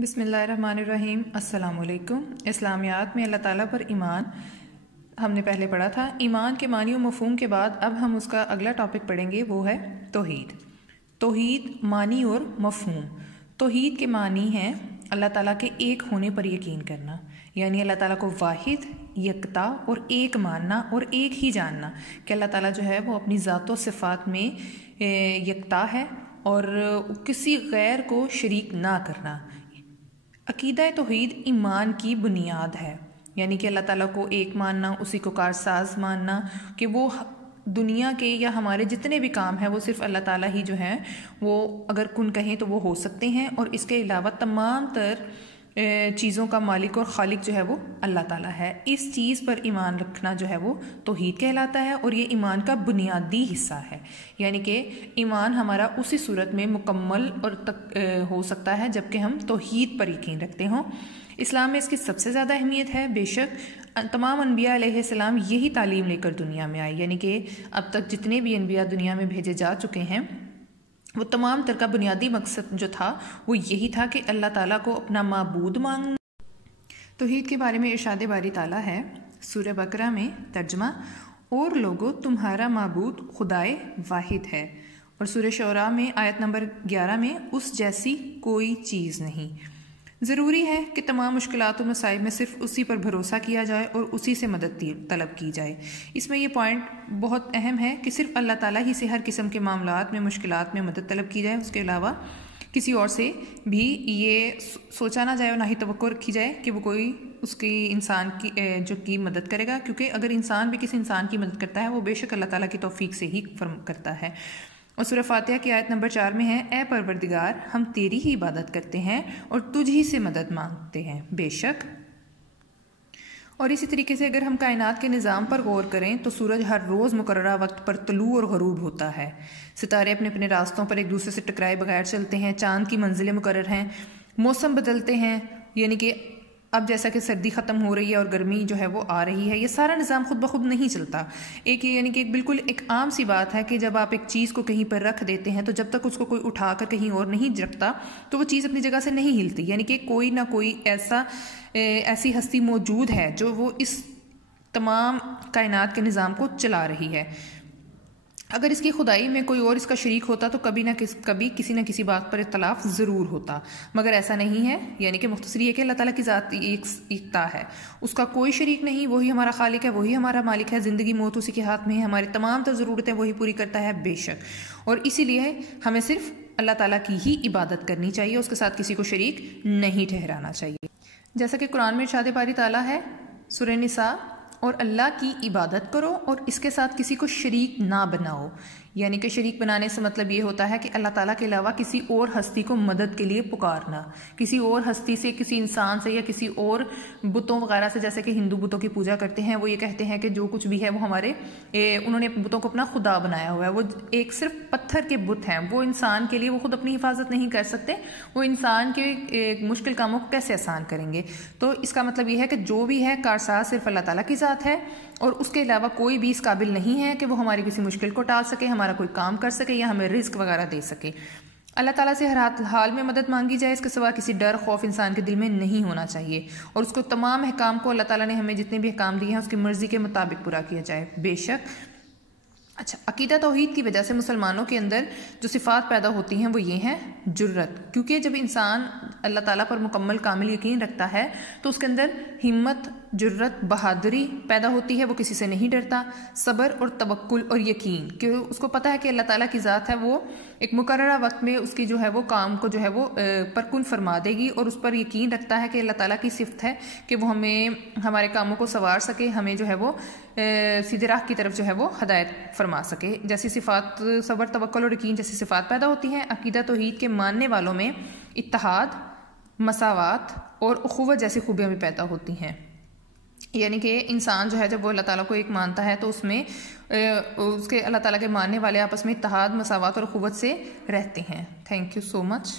بسم اللہ الرحمن الرحیم۔ السلام علیکم۔ اسلامیات میں اللہ تعالیٰ پر ایمان ہم نے پہلے پڑھا تھا۔ ایمان کے معنی و مفہوم کے بعد اب ہم اس کا اگلا ٹاپک پڑھیں گے، وہ ہے توحید۔ توحید معنی اور مفہوم۔ توحید کے معنی ہیں اللہ تعالیٰ کے ایک ہونے پر یقین کرنا، یعنی اللہ تعالیٰ کو واحد، یکتا اور ایک ماننا اور ایک ہی جاننا کہ اللہ تعالیٰ جو ہے وہ اپنی ذات و صفات میں یکتا ہے اور کسی غیر کو شریک نہ کرنا۔ عقیدہ توحید ایمان کی بنیاد ہے، یعنی کہ اللہ تعالیٰ کو ایک ماننا، اسی کو کارساز ماننا کہ وہ دنیا کے یا ہمارے جتنے بھی کام ہیں وہ صرف اللہ تعالیٰ ہی جو ہیں وہ اگر کن کہیں تو وہ ہو سکتے ہیں، اور اس کے علاوہ تمام تر چیزوں کا مالک اور خالق جو ہے وہ اللہ تعالیٰ ہے۔ اس چیز پر ایمان رکھنا جو ہے وہ توحید کہلاتا ہے، اور یہ ایمان کا بنیادی حصہ ہے، یعنی کہ ایمان ہمارا اسی صورت میں مکمل اور ہو سکتا ہے جبکہ ہم توحید پر یقین رکھتے ہوں۔ اسلام میں اس کی سب سے زیادہ اہمیت ہے۔ بے شک تمام انبیاء علیہ السلام یہی تعلیم لے کر دنیا میں آئے، یعنی کہ اب تک جتنے بھی انبیاء دنیا میں بھیجے جا چکے ہیں وہ تمام تر کا بنیادی مقصد جو تھا وہ یہی تھا کہ اللہ تعالیٰ کو اپنا معبود مانگنا۔ توحید کے بارے میں ارشاد باری تعالیٰ ہے سورہ بقرہ میں ترجمہ، اور لوگو تمہارا معبود خدائے واحد ہے، اور سورہ شعراء میں آیت نمبر 11 میں اس جیسی کوئی چیز نہیں۔ ضروری ہے کہ تمام مشکلات و مصائب میں صرف اسی پر بھروسہ کیا جائے اور اسی سے مدد طلب کی جائے۔ اس میں یہ پوائنٹ بہت اہم ہے کہ صرف اللہ تعالیٰ ہی سے ہر قسم کے معاملات میں مشکلات میں مدد طلب کی جائے، اس کے علاوہ کسی اور سے بھی یہ سوچا نہ جائے اور نہ ہی توقع رکھی جائے کہ وہ کوئی اس کی انسان کی مدد کرے گا، کیونکہ اگر انسان بھی کسی انسان کی مدد کرتا ہے وہ بے شک اللہ تعالیٰ کی توفیق سے ہی کرتا ہے۔ اور سورہ فاتحہ کی آیت نمبر 4 میں ہے، اے پروردگار ہم تیری ہی عبادت کرتے ہیں اور تجھ ہی سے مدد مانگتے ہیں بے شک۔ اور اسی طریقے سے اگر ہم کائنات کے نظام پر غور کریں تو سورج ہر روز مقررہ وقت پر طلوع اور غروب ہوتا ہے، ستارے اپنے اپنے راستوں پر ایک دوسرے سے ٹکرائے بغیر چلتے ہیں، چاند کی منزلیں مقرر ہیں، موسم بدلتے ہیں، یعنی کہ اب جیسا کہ سردی ختم ہو رہی ہے اور گرمی جو ہے وہ آ رہی ہے، یہ سارا نظام خود بخود نہیں چلتا۔ یعنی کہ بالکل ایک عام سی بات ہے کہ جب آپ ایک چیز کو کہیں پر رکھ دیتے ہیں تو جب تک اس کو کوئی اٹھا کر کہیں اور نہیں رکھتا تو وہ چیز اپنی جگہ سے نہیں ہلتی، یعنی کہ کوئی نہ کوئی ایسی ہستی موجود ہے جو وہ اس تمام کائنات کے نظام کو چلا رہی ہے۔ اگر اس کی خدائی میں کوئی اور اس کا شریک ہوتا تو کبھی کسی نہ کسی بات پر اختلاف ضرور ہوتا، مگر ایسا نہیں ہے، یعنی کہ مختصر یہ کہ اللہ تعالیٰ کی ذات یکتا ہے، اس کا کوئی شریک نہیں، وہی ہمارا خالق ہے، وہی ہمارا مالک ہے، زندگی موت اسی کے ہاتھ میں ہے، ہماری تمام تر ضرورتیں وہی پوری کرتا ہے بے شک، اور اسی لیے ہمیں صرف اللہ تعالیٰ کی ہی عبادت کرنی چاہیے، اس کے ساتھ کسی کو شریک نہیں ٹھہرانا چاہیے۔ جیسا کہ قرآن میں ارشاد باری تعالیٰ ہے سورہ نساء، اور اللہ کی عبادت کرو اور اس کے ساتھ کسی کو شریک نہ بناؤ، یعنی کہ شریک بنانے سے مطلب یہ ہوتا ہے کہ اللہ تعالیٰ کے علاوہ کسی اور ہستی کو مدد کے لیے پکارنا، کسی اور ہستی سے، کسی انسان سے یا کسی اور بتوں وغیرہ سے، جیسے کہ ہندو بتوں کی پوجا کرتے ہیں، وہ یہ کہتے ہیں کہ جو کچھ بھی ہے وہ ہمارے انہوں نے بتوں کو اپنا خدا بنایا ہوا ہے، وہ ایک صرف پتھر کے بت ہیں، وہ انسان کے لیے وہ خود اپنی حفاظت نہیں کر سکتے، وہ انسان کے مشکل کاموں کو کیسے آسان کریں گے؟ تو اس کا مطلب یہ ہے کہ جو بھی ہے کارساز صرف اللہ تعالیٰ کی ذات ہے، اور اس کے علاوہ کوئی بھی اس قابل نہیں ہے کہ وہ ہماری کسی مشکل کو ٹال سکے، ہمارا کوئی کام کر سکے یا ہمیں رزق وغیرہ دے سکے۔ اللہ تعالیٰ سے ہر حال میں مدد مانگی جائے، اس کے سوا کسی ڈر خوف انسان کے دل میں نہیں ہونا چاہیے، اور اس کو تمام احکام کو اللہ تعالیٰ نے ہمیں جتنے بھی احکام دیے ہیں اس کی مرضی کے مطابق پورا کیا جائے بے شک۔ اچھا، عقیدہ توحید کی وجہ سے مسلمانوں کے اندر جو صفات پیدا ہوتی ہیں وہ یہ ہیں جرت، کیونکہ جب انسان اللہ تعالیٰ پر مکمل کامل یقین رکھتا ہے تو اس کے اندر ہمت، جرت، بہادری پیدا ہوتی ہے، وہ کسی سے نہیں ڈرتا، صبر اور توکل اور یقین کہ اس کو پتہ ہے کہ اللہ تعالیٰ کی ذات ہے، وہ ایک مقررہ وقت میں اس کی جو ہے وہ کام کو جو ہے وہ پرکن فرما دے گی، اور اس پر یقین رکھتا ہے کہ اللہ تعالیٰ کی صفت ہے کہ وہ ہمیں ہمارے کاموں کو سنوار سکے، ہمیں جو ہے وہ سیدھے راہ کی طرف جو ہے وہ ہدایت فرما سکے۔ جیسی صفات صبر، توکل اور یقین جیسی صفات پیدا ہوتی ہیں، عقیدہ توحید کے ماننے والوں میں اتحاد، مساوات اور اخوت جیسی خوبیاں بھی پیدا ہوتی ہیں، یعنی کہ انسان جو ہے جب وہ اللہ تعالیٰ کو ایک مانتا ہے تو اس میں اس کے اللہ تعالیٰ کے ماننے والے آپس میں اتحاد، مساوات اور اخوت سے رہتے ہیں۔ Thank you so much.